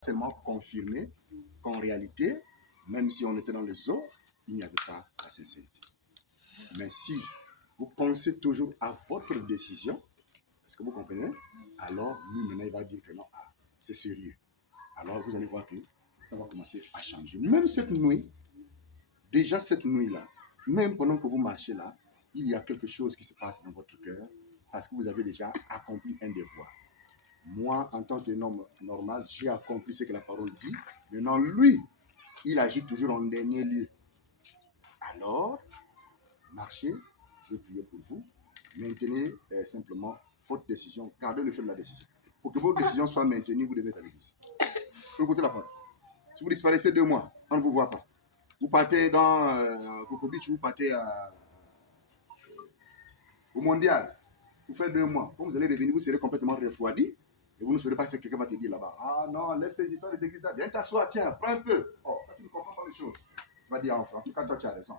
seulement confirmé qu'en réalité, même si on était dans les eaux, il n'y avait pas la sincérité. Mais si vous pensez toujours à votre décision, est-ce que vous comprenez? Alors lui maintenant il va dire que non, c'est sérieux. Alors vous allez voir que ça va commencer à changer. Même cette nuit, déjà cette nuit-là, même pendant que vous marchez là, il y a quelque chose qui se passe dans votre cœur parce que vous avez déjà accompli un devoir. Moi, en tant qu'un homme normal, j'ai accompli ce que la parole dit. Maintenant, lui, il agit toujours en dernier lieu. Alors, marchez, je vais prier pour vous. Maintenez simplement votre décision. Gardez le feu de la décision. Pour que vos décisions soient maintenues, vous devez être à l'église. Écoutez la parole. Si vous disparaissez 2 mois, on ne vous voit pas. Vous partez dans Coco Beach, vous partez au mondial. Vous faites 2 mois. Quand vous allez revenir, vous serez complètement refroidi. Et vous ne saurez pas ce que quelqu'un va te dire là-bas. Ah non, laisse ces histoires des églises là. Viens t'asseoir, tiens, prends un peu. Oh, tu ne comprends pas les choses. Tu vas dire, enfin, en tout cas, toi, tu as raison.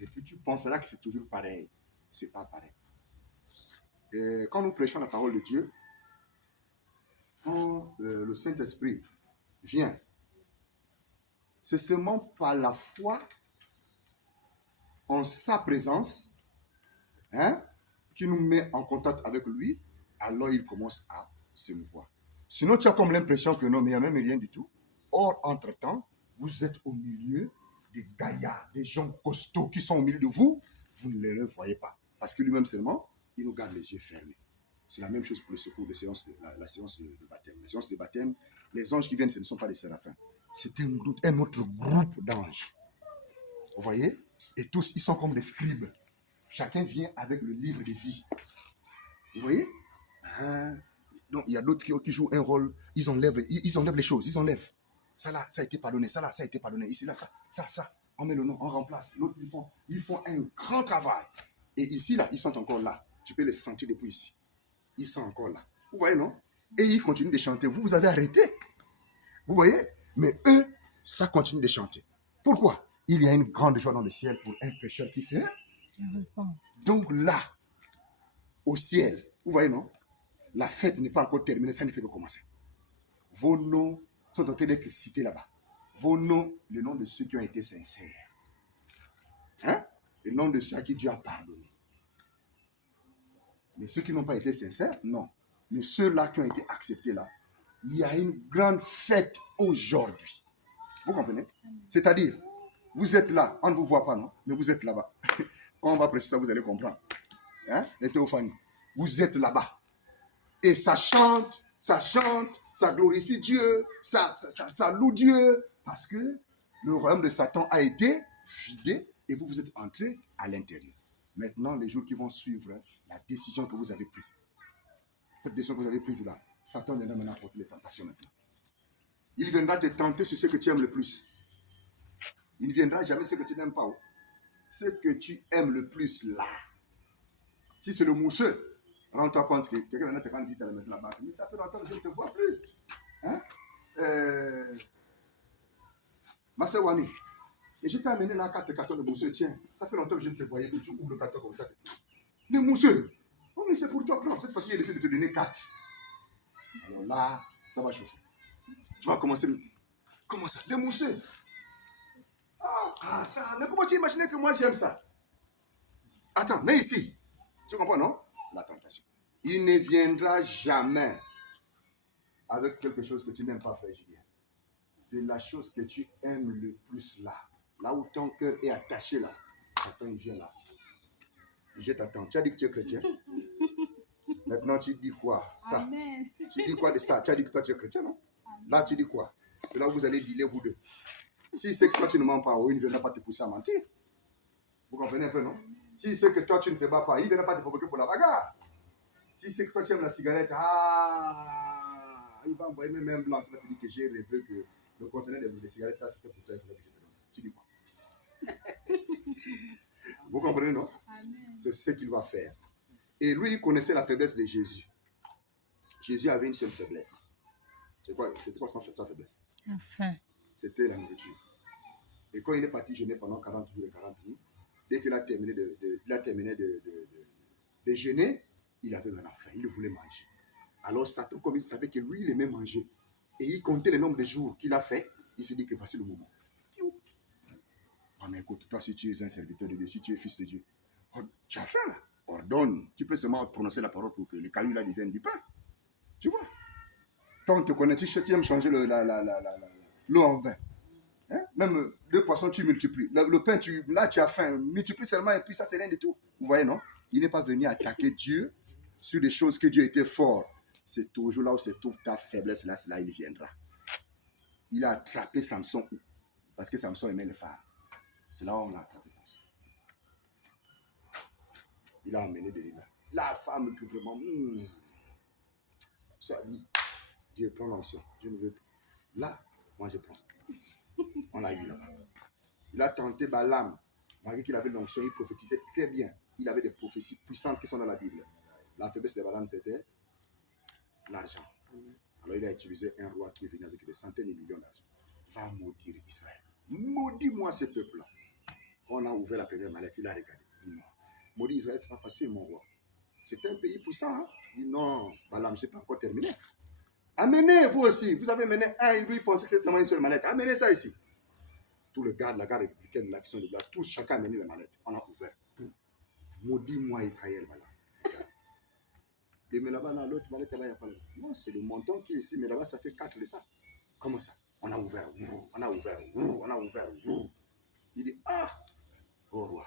Et puis tu penseras que c'est toujours pareil. C'est pas pareil. Et quand nous prêchons la parole de Dieu, quand le Saint-Esprit vient, c'est seulement par la foi en sa présence qui nous met en contact avec lui, alors il commence à se mouvoir. Sinon, tu as comme l'impression que non, mais il n'y a même rien du tout. Or, entre-temps, vous êtes au milieu des gaillards, des gens costauds qui sont au milieu de vous, vous ne les voyez pas. Parce que lui-même seulement, il nous garde les yeux fermés. C'est la même chose pour le secours de séance, la séance de baptême. La séance de baptême, les anges qui viennent, ce ne sont pas des séraphins. C'est un autre groupe d'anges. Vous voyez? Et tous, ils sont comme des scribes. Chacun vient avec le livre de vie. Vous voyez? Donc, il y a d'autres qui jouent un rôle. Ils enlèvent les choses. Ils enlèvent. Ça là, ça a été pardonné. Ça là, ça a été pardonné. Ici, là, ça. On met le nom, on remplace. L'autre, ils font un grand travail. Et ici, là, ils sont encore là. Tu peux les sentir depuis ici. Ils sont encore là. Vous voyez, non? Et ils continuent de chanter. Vous avez arrêté. Vous voyez? Mais eux, ça continue de chanter. Pourquoi? Il y a une grande joie dans le ciel pour un pécheur qui sait. Donc là, au ciel, vous voyez, non? La fête n'est pas encore terminée, ça ne fait que commencer. Vos noms sont en train d'être cités là-bas. Vos noms, le nom de ceux qui ont été sincères. Le nom de ceux à qui Dieu a pardonné. Mais ceux qui n'ont pas été sincères, non. Mais ceux-là qui ont été acceptés là, il y a une grande fête aujourd'hui. Vous comprenez? C'est-à-dire, vous êtes là, on ne vous voit pas, non? Mais vous êtes là-bas. Quand on va prêcher ça, vous allez comprendre. Les théophanies. Vous êtes là-bas. Et ça chante, ça glorifie Dieu, ça loue Dieu. Parce que le royaume de Satan a été vidé et vous êtes entrés à l'intérieur. Maintenant, les jours qui vont suivre, la décision que vous avez prise. Cette décision que vous avez prise là, Satan viendra maintenant apporter les tentations maintenant. Il viendra te tenter sur ce que tu aimes le plus. Il ne viendra jamais ce que tu n'aimes pas. Ce que tu aimes le plus là. Si c'est le mousseux, rends-toi compte que quelqu'un maintenant te rend visite à la maison là-bas. Mais ça fait longtemps que je ne te vois plus. Ma soeur Wani, et je t'ai amené là 4 cartons de mousseux. Tiens, ça fait longtemps que je ne te voyais plus. Tu ouvres le carton comme ça. Les mousseux. Oh, mais c'est pour toi, prends. Cette fois-ci, j'ai décidé de te donner 4. Alors là, ça va chauffer. Tu vas commencer. Comment ça? Les mousseux. Ah, ça. Mais comment tu imaginais que moi j'aime ça? Attends, mais ici. Tu comprends, non? La tentation. Il ne viendra jamais avec quelque chose que tu n'aimes pas faire, Julien. C'est la chose que tu aimes le plus là. Là où ton cœur est attaché là. Satan, il vient là. Je t'attends. Tu as dit que tu es chrétien? Maintenant, tu dis quoi? Ça. Amen. Tu dis quoi de ça? Tu as dit que toi, tu es chrétien, non? Amen. Là, tu dis quoi? C'est là où vous allez dealer, vous deux. Si c'est que toi, tu ne mens pas, il ne viendra pas te pousser à mentir. Vous comprenez un peu, non? Si c'est que toi, tu ne te bats pas, il ne viendra pas te provoquer pour la bagarre. Si c'est que toi, tu aimes la cigarette, il va envoyer même un blanc qui va te dire que j'ai rêvé que le conteneur de cigarettes, là, c'était pour toi, il fallait que je te lance. Tu dis quoi? Vous comprenez, non? Amen. C'est ce qu'il va faire. Et lui, il connaissait la faiblesse de Jésus. Jésus avait une seule faiblesse. C'était quoi sa faiblesse? La faim. C'était la nourriture. Et quand il est parti jeûner pendant 40 jours et 40 nuits, dès qu'il a terminé de jeûner, il avait maintenant faim. Il voulait manger. Alors Satan, comme il savait que lui, il aimait manger, Et il comptait le nombre de jours qu'il a fait. Il s'est dit que voici le moment. Ah, mais écoute, toi, si tu es un serviteur de Dieu, si tu es fils de Dieu, tu as faim là. Ordonne. Tu peux seulement prononcer la parole pour que les cailloux là deviennent du pain. Tu vois. Toi, on te connaît, tu aimes changer l'eau en vin. Hein? Même deux poissons, tu multiplies. Le pain, là, tu as faim. Multiplie seulement et puis ça, c'est rien du tout. Vous voyez, non? Il n'est pas venu attaquer Dieu sur des choses que Dieu était fort. C'est toujours là où se trouve ta faiblesse, là, c'est là il viendra. Il a attrapé Samson parce que Samson aimait les femmes. C'est là où on l'a attrapé Samson. Il a emmené Delilah. La femme que vraiment, ça dit, Dieu prend l'onction. Je ne veux plus. Là, moi je prends. On l'a eu là-bas. Il a tenté Balaam. Malgré qu'il avait l'onction, il prophétisait très bien. Il avait des prophéties puissantes qui sont dans la Bible. La faiblesse de Balaam, c'était l'argent. Alors il a utilisé un roi qui est venu avec des centaines de millions d'argent. Va maudire Israël. Maudis-moi ce peuple-là. Quand on a ouvert la première mallette, il a regardé. Il dit non. Maudire Israël, c'est pas facile, mon roi. C'est un pays puissant. Hein? Il dit non, Balaam, je n'ai pas encore terminé. Amenez, vous aussi. Vous avez mené un, il lui pensait que c'était seulement une seule mallette. Amenez ça ici. Tous les gardes, la garde républicaine, là, qui sont là, tous, chacun a mené les mallettes. On a ouvert. Maudis-moi Israël, voilà. Et mais là-bas, l'autre mallette, là, il n'y a pas. Non, c'est le montant qui est ici, mais là-bas, ça fait 4 de ça. Comment ça? On a ouvert, on a ouvert, on a ouvert. Il dit, ah, oh roi.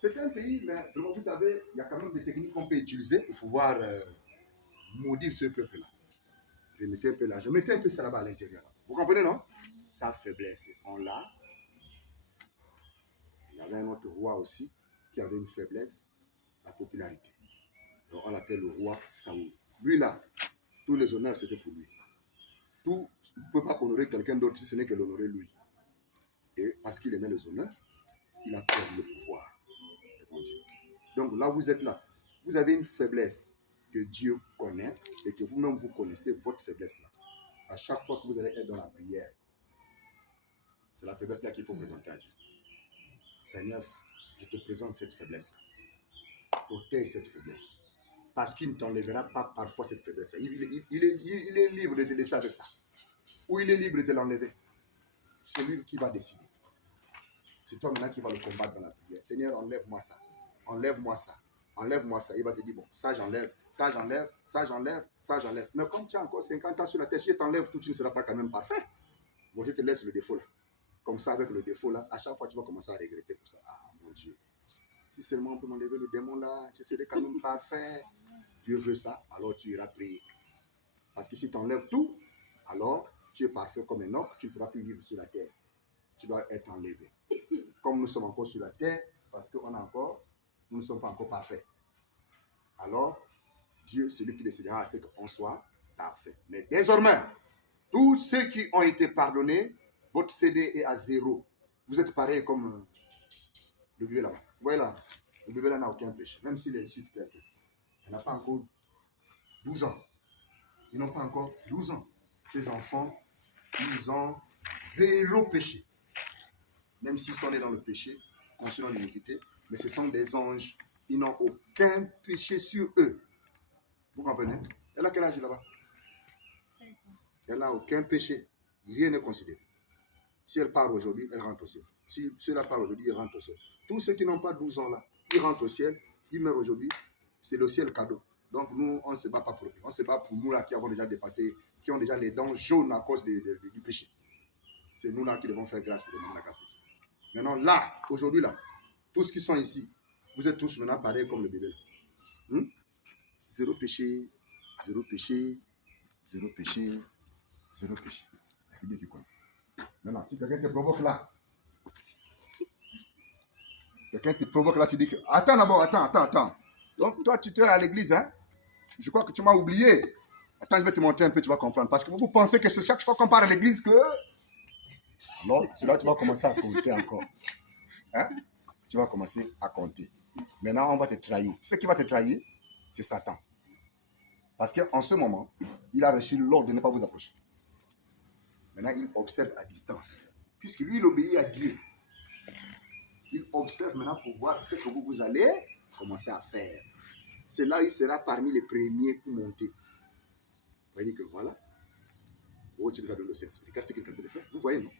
C'est un pays, mais vous savez, il y a quand même des techniques qu'on peut utiliser pour pouvoir maudire ce peuple-là. Je mettais un peu là, je mettais un peu ça là-bas à l'intérieur. Vous comprenez, non? Sa faiblesse, on l'a. Il y avait un autre roi aussi qui avait une faiblesse, la popularité. Donc on l'appelle le roi Saoul. Lui là, tous les honneurs c'était pour lui. Tout, vous ne pouvez pas honorer quelqu'un d'autre si ce n'est que l'honorer lui. Et parce qu'il aimait les honneurs, il a perdu le pouvoir devant Dieu. Donc là vous êtes là, vous avez une faiblesse que Dieu connaît et que vous-même vous connaissez votre faiblesse là. À chaque fois que vous allez être dans la prière, c'est la faiblesse là qu'il faut présenter à Dieu. Seigneur, je te présente cette faiblesse là. Protège cette faiblesse. Parce qu'il ne t'enlèvera pas parfois cette faiblesse. Il est libre de te laisser avec ça. Ou il est libre de te l'enlever. C'est lui qui va décider. C'est toi maintenant qui vas le combattre dans la prière. Seigneur, enlève-moi ça. Enlève-moi ça. Enlève-moi ça. Il va te dire, bon, ça j'enlève, ça j'enlève, ça j'enlève, ça j'enlève. Mais comme tu as encore 50 ans sur la tête, si je t'enlève tout, tu ne seras pas quand même parfait. Bon, je te laisse le défaut là. Comme ça, avec le défaut là, à chaque fois, tu vas commencer à regretter pour ça. Ah, mon Dieu. Si seulement on peut m'enlever le démon là, je serai quand même parfait. Dieu veut ça, alors tu iras prier. Parce que si tu enlèves tout, alors tu es parfait comme un orque, tu ne pourras plus vivre sur la terre. Tu dois être enlevé. Comme nous sommes encore sur la terre, parce que nous ne sommes pas encore parfaits. Alors, Dieu, c'est lui qui décidera à ce qu'on soit parfait. Mais désormais, tous ceux qui ont été pardonnés, votre CD est à 0. Vous êtes pareil comme le bébé là-bas. Vous voyez là, le bébé là n'a aucun péché, même s'il est issu de quelqu'un. Il n'a pas encore 12 ans. Ils n'ont pas encore 12 ans. Ces enfants, ils ont 0 péché. Même s'ils sont nés dans le péché, conscients de l'iniquité, mais ce sont des anges. Ils n'ont aucun péché sur eux. Vous comprenez? Elle a quel âge là-bas? 5 ans. Elle n'a aucun péché. Rien n'est considéré. Si elle part aujourd'hui, elle rentre au ciel. Si cela part aujourd'hui, il rentre au ciel. Tous ceux qui n'ont pas 12 ans là, ils rentrent au ciel, ils meurent aujourd'hui, c'est le ciel cadeau. Donc nous, on ne se bat pas pour eux. On se bat pour nous là qui avons déjà dépassé, qui ont déjà les dents jaunes à cause du péché. C'est nous là qui devons faire grâce pour demander la grâce. Maintenant là, aujourd'hui là, tous qui sont ici, vous êtes tous maintenant pareils comme le bébé. Zéro péché, zéro péché, zéro péché, zéro péché. Maintenant, si quelqu'un te provoque là, tu dis que... Attends d'abord, attends. Donc toi, tu te es à l'église, hein? Je crois que tu m'as oublié. Attends, je vais te montrer un peu, tu vas comprendre. Parce que vous pensez que c'est chaque fois qu'on part à l'église que... Alors, c'est là que tu vas commencer à compter encore. Hein? Tu vas commencer à compter. Maintenant, on va te trahir. Ce qui va te trahir, c'est Satan. Parce qu'en ce moment, il a reçu l'ordre de ne pas vous approcher. Maintenant, il observe à distance. Puisque lui, il obéit à Dieu. Il observe maintenant pour voir ce que vous allez commencer à faire. C'est là où il sera parmi les premiers pour monter. Vous voyez que voilà. Oh, tu les as donné le Saint-Esprit. Qu'est-ce que quelqu'un de faire? Vous voyez, non?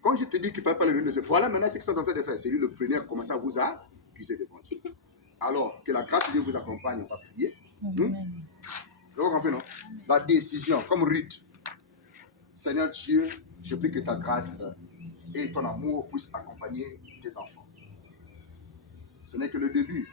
Quand je te dis qu'il ne faut pas le donner de Saint-Esprit, voilà maintenant ce qu'ils sont en train de faire. C'est lui le premier à commencer à vous accuser devant Dieu. Alors, que la grâce de Dieu vous accompagne, on va prier. Vous comprenez, non? La décision, comme Ruth. Seigneur Dieu, je prie que ta grâce et ton amour puissent accompagner tes enfants. Ce n'est que le début,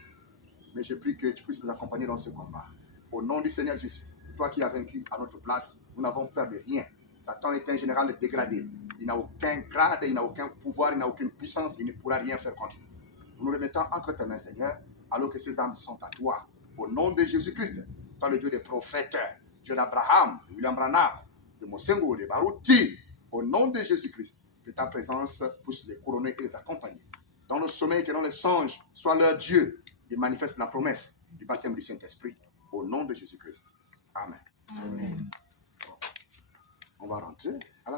mais je prie que tu puisses nous accompagner dans ce combat. Au nom du Seigneur Jésus, toi qui as vaincu à notre place, nous n'avons peur de rien. Satan est un général dégradé. Il n'a aucun grade, il n'a aucun pouvoir, il n'a aucune puissance, il ne pourra rien faire contre nous. Nous nous remettons entre tes mains, Seigneur, alors que ces âmes sont à toi. Au nom de Jésus-Christ, toi le Dieu des prophètes, Dieu d'Abraham, de William Branham, de Mosengo, de Barouti, au nom de Jésus-Christ, que ta présence puisse les couronner et les accompagner. Dans le sommeil que dans les songes, sois leur Dieu, ils manifestent la promesse du baptême du Saint-Esprit. Au nom de Jésus-Christ. Amen. Amen. On va rentrer à la maison.